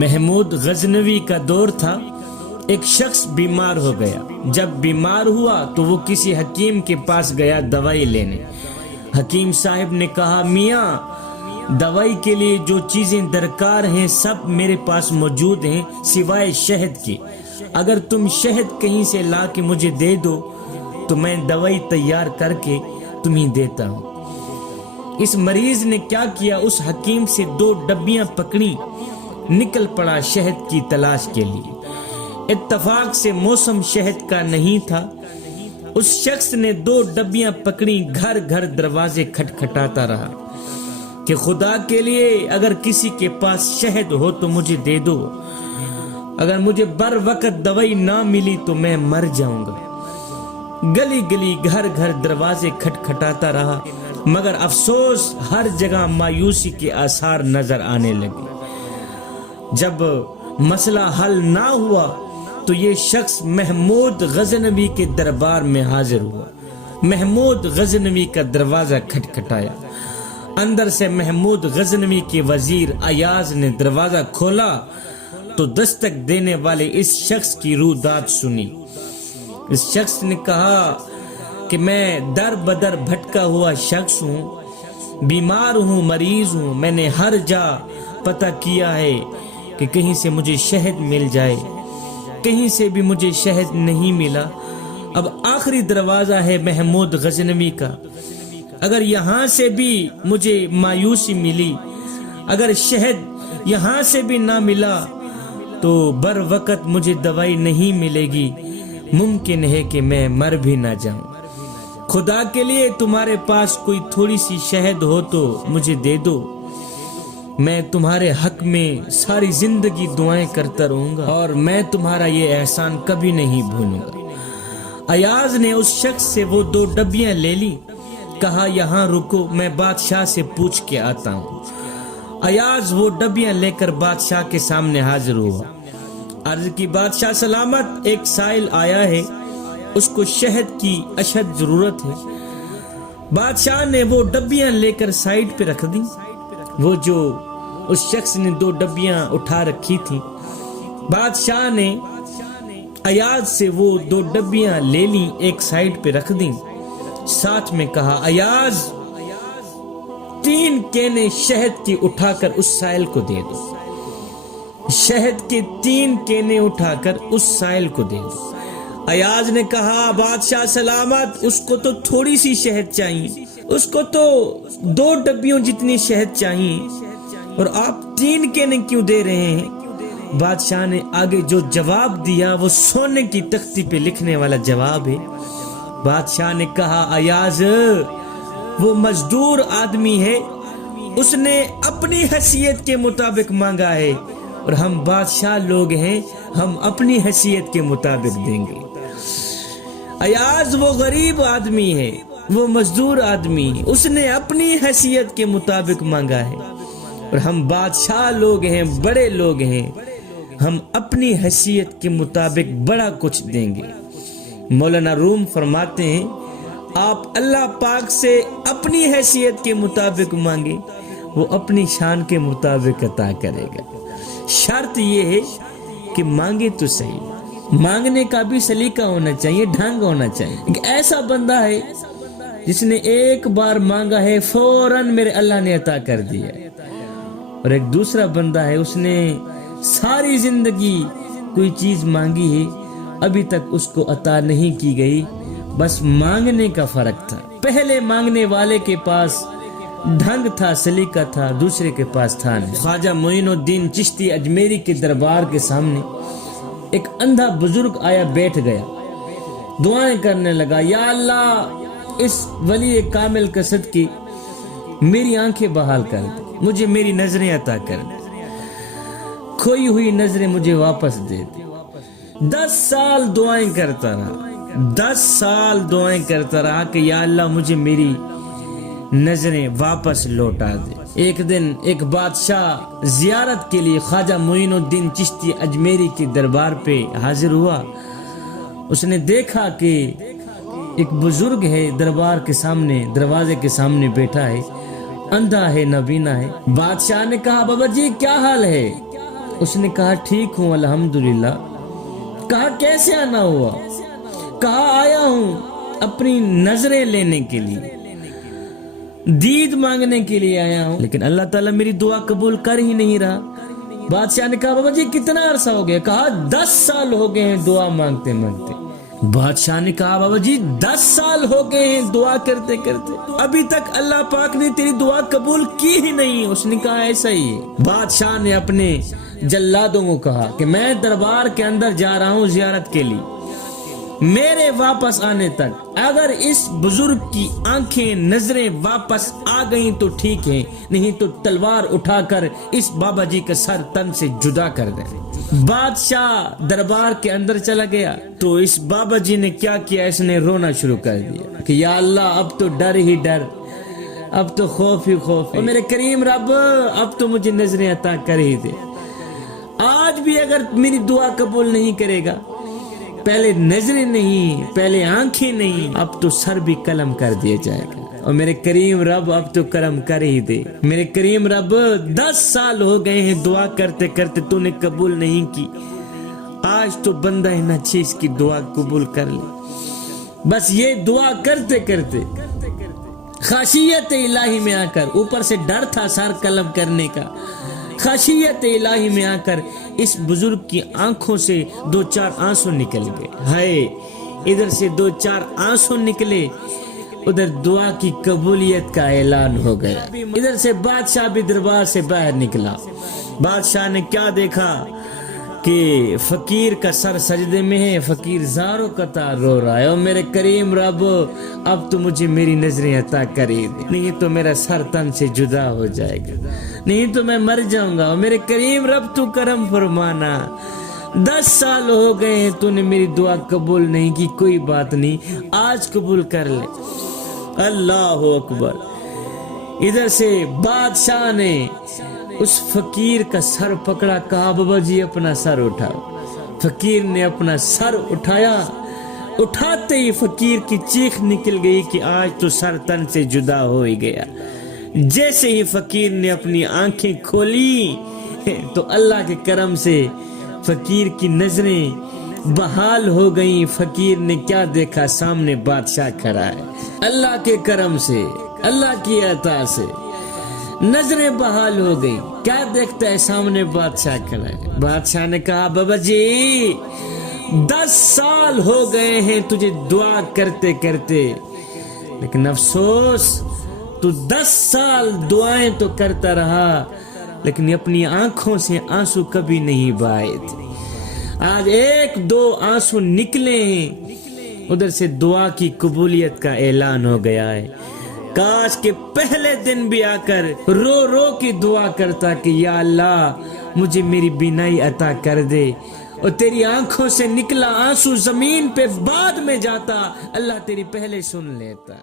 محمود غزنوی کا دور تھا. ایک شخص بیمار ہو گیا. جب بیمار ہوا تو وہ کسی حکیم کے پاس گیا دوائی لینے. حکیم صاحب نے کہا میاں دوائی کے لیے جو چیزیں درکار ہیں سب میرے پاس موجود ہیں سوائے شہد کے. اگر تم شہد کہیں سے لا کے مجھے دے دو تو میں دوائی تیار کر کے تمہیں دیتا ہوں. اس مریض نے کیا کیا, اس حکیم سے 2 ڈبیاں پکڑی, نکل پڑا شہد کی تلاش کے لیے. اتفاق سے موسم شہد کا نہیں تھا. اس شخص نے 2 ڈبیاں پکڑی, گھر گھر دروازے کھٹکھٹاتا رہا کہ خدا کے لیے اگر کسی کے پاس شہد ہو تو مجھے دے دو, اگر مجھے بر وقت دوائی نہ ملی تو میں مر جاؤں گا. گلی گلی گھر گھر دروازے کھٹکھٹاتا رہا, مگر افسوس ہر جگہ مایوسی کے آثار نظر آنے لگے. جب مسئلہ حل نہ ہوا تو یہ شخص محمود غزنوی کے دربار میں حاضر ہوا. محمود غزنوی کا دروازہ کھٹکھٹایا. اندر سے محمود غزنوی کے وزیر ایاز نے دروازہ کھولا تو دستک دینے والے اس شخص کی رودات سنی. اس شخص نے کہا کہ میں در بدر بھٹکا ہوا شخص ہوں, بیمار ہوں, مریض ہوں. میں نے ہر جا پتہ کیا ہے کہ کہیں سے مجھے شہد مل جائے, کہیں سے بھی مجھے شہد نہیں ملا. اب آخری دروازہ ہے محمود غزنوی کا. اگر یہاں سے بھی مجھے مایوسی ملی, اگر شہد یہاں سے بھی نہ ملا تو بر وقت مجھے دوائی نہیں ملے گی. ممکن ہے کہ میں مر بھی نہ جاؤں. خدا کے لیے تمہارے پاس کوئی تھوڑی سی شہد ہو تو مجھے دے دو, میں تمہارے حق میں ساری زندگی دعائیں کرتا رہوں گا اور میں تمہارا یہ احسان کبھی نہیں بھولوں گا. ایاز نے اس شخص سے وہ 2 ڈبیاں لے لی. کہا یہاں رکو, میں بادشاہ سے پوچھ کے آتا ہوں. ایاز وہ ڈبیاں لے کر بادشاہ کے سامنے حاضر ہوا. عرض کی بادشاہ سلامت, ایک سائل آیا ہے, اس کو شہد کی اشد ضرورت ہے. بادشاہ نے وہ ڈبیاں لے کر سائیڈ پہ رکھ دی. وہ جو اس شخص نے 2 ڈبیاں اٹھا رکھی تھی, بادشاہ نے ایاز سے وہ 2 ڈبیاں لے لیں, ایک سائیڈ پہ رکھ دیں. ساتھ میں کہا ایاز 3 کینے شہد کی اٹھا کر اس سائل کو دے دو. شہد کے 3 کینے اٹھا کر اس سائل کو دے دو. ایاز نے کہا بادشاہ سلامت, اس کو تو تھوڑی سی شہد چاہیے, اس کو تو 2 ڈبیوں جتنی شہد چاہیے, اور آپ 3 کینے کیوں دے رہے ہیں؟ بادشاہ نے آگے جو جواب دیا وہ سونے کی تختی پہ لکھنے والا جواب ہے. بادشاہ نے کہا ایاز وہ مزدور آدمی ہے, اس نے اپنی حیثیت کے مطابق مانگا ہے, اور ہم بادشاہ لوگ ہیں, ہم اپنی حیثیت کے مطابق دیں گے. ایاز وہ غریب آدمی ہے, وہ مزدور آدمی, اس نے اپنی حیثیت کے مطابق مانگا ہے, اور ہم بادشاہ لوگ ہیں, بڑے لوگ ہیں, ہم اپنی حیثیت کے مطابق بڑا کچھ دیں گے. مولانا روم فرماتے ہیں آپ اللہ پاک سے اپنی حیثیت کے مطابق مانگے, وہ اپنی شان کے مطابق عطا کرے گا. شرط یہ ہے کہ مانگے تو صحیح, مانگنے کا بھی سلیقہ ہونا چاہیے, ڈھنگ ہونا چاہیے. ایک ایسا بندہ ہے جس نے ایک بار مانگا ہے فوراً میرے اللہ نے عطا کر دیا, اور ایک دوسرا بندہ ہے اس نے ساری زندگی کوئی چیز مانگی ہے, ابھی تک اس کو عطا نہیں کی گئی, بس مانگنے کا فرق تھا. پہلے مانگنے والے کے پاس ڈھنگ تھا, سلیقہ تھا, دوسرے کے پاس تھا نہیں. خواجہ معین الدین چشتی اجمیری کے دربار کے سامنے ایک اندھا بزرگ آیا, بیٹھ گیا, دعائیں کرنے لگا, یا اللہ اس ولی کامل کا صدقے میری آنکھیں بحال کر دے, مجھے میری نظریں عطا کر دے, کھوئی ہوئی نظریں مجھے واپس دے دے. 10 سال دعائیں کرتا رہا, 10 سال دعائیں کرتا رہا کہ یا اللہ مجھے میری نظریں واپس لوٹا دے. ایک دن ایک بادشاہ زیارت کے لیے خواجہ معین الدین چشتی اجمیری کے دربار پہ حاضر ہوا. اس نے دیکھا کہ ایک بزرگ ہے دربار کے سامنے, دروازے کے سامنے بیٹھا ہے, اندھا ہے, نابینا ہے. بادشاہ نے کہا بابا جی کیا حال ہے؟ اس نے کہا ٹھیک ہوں الحمدللہ. کہا کیسے آنا ہوا؟ کہا آیا ہوں اپنی نظریں لینے کے لیے، دید مانگنے کے لیے آیا ہوں، لیکن اللہ تعالیٰ میری دعا قبول کر ہی نہیں رہا. بادشاہ نے کہا بابا جی کتنا عرصہ ہو گیا؟ کہا 10 سال ہو گئے ہیں دعا مانگتے مانگتے. بادشاہ نے کہا بابا جی 10 سال ہو گئے ہیں دعا کرتے کرتے، ابھی تک اللہ پاک نے تیری دعا قبول کی ہی نہیں. اس نے کہا ایسا ہی ہے. بادشاہ نے اپنے جلادوں کو کہا کہ میں دربار کے اندر جا رہا ہوں زیارت کے لیے، میرے واپس آنے تک اگر اس بزرگ کی آنکھیں نظریں واپس آ گئیں تو ٹھیک ہے، نہیں تو تلوار اٹھا کر اس بابا جی کا سر تن سے جدا کر دیں. بادشاہ دربار کے اندر چلا گیا تو اس بابا جی نے کیا کیا، اس نے رونا شروع کر دیا کہ یا اللہ اب تو ڈر ہی ڈر، اب تو خوف ہی خوف، اور میرے کریم رب اب تو مجھے نظریں عطا کر ہی دے. آج بھی اگر میری دعا قبول نہیں کرے گا، پہلے نظریں نہیں، پہلے آنکھیں نہیں، اب تو سر بھی قلم کر دیا جائے گا. اور میرے کریم رب اب تو کرم کر ہی دے. میرے کریم رب 10 سال ہو گئے ہیں دعا کرتے کرتے تو نے قبول نہیں کی، آج تو بندہ ہے نا چیز کی دعا قبول کر لے. بس یہ دعا کرتے کرتے خاشیت الہی میں آ کر، اوپر سے ڈر تھا سر قلم کرنے کا، خاشیت الہی میں آ کر اس بزرگ کی آنکھوں سے 2-4 آنسو نکل گئے. ہائے، ادھر سے 2-4 آنسو نکلے، ادھر دعا کی قبولیت کا اعلان ہو گیا. ادھر سے بادشاہ بھی دربار سے باہر نکلا. بادشاہ نے کیا دیکھا کہ فقیر کا سر سجدے میں ہے، فقیر زاروں قطار رو رہا ہے. اور میرے کریم رب اب تو مجھے میری نظریں عطا کری دے، نہیں تو میرا سر تن سے جدا ہو جائے گا، نہیں تو میں مر جاؤں گا. اور میرے کریم رب تو کرم فرمانا، 10 سال ہو گئے ہیں تو نے میری دعا قبول نہیں کی، کوئی بات نہیں آج قبول کر لے. اللہ اکبر. ادھر سے بادشاہ نے اس فقیر کا سر پکڑا، کہا بابا جی اپنا سر اٹھاؤ. فقیر نے اپنا سر اٹھایا، اٹھاتے ہی فقیر کی چیخ نکل گئی کہ آج تو سر تن سے جدا ہو ہی گیا. جیسے ہی فقیر نے اپنی آنکھیں کھولی تو اللہ کے کرم سے فقیر کی نظریں بحال ہو گئیں. فقیر نے کیا دیکھا، سامنے بادشاہ کھڑا ہے. اللہ کے کرم سے، اللہ کی عطا سے نظریں بحال ہو گئی. کیا دیکھتا ہے، سامنے بادشاہ کھڑا ہے. بادشاہ نے کہا بابا جی 10 سال ہو گئے ہیں تجھے دعا کرتے کرتے، لیکن افسوس تو 10 سال دعائیں تو کرتا رہا لیکن اپنی آنکھوں سے آنسو کبھی نہیں بہائے تھے. آج 1-2 آنسو نکلے ہیں، ادھر سے دعا کی قبولیت کا اعلان ہو گیا ہے. کاش کہ پہلے دن بھی آ کر رو رو کی دعا کرتا کہ یا اللہ مجھے میری بینائی عطا کر دے، اور تیری آنکھوں سے نکلا آنسو زمین پہ بعد میں جاتا، اللہ تیری پہلے سن لیتا.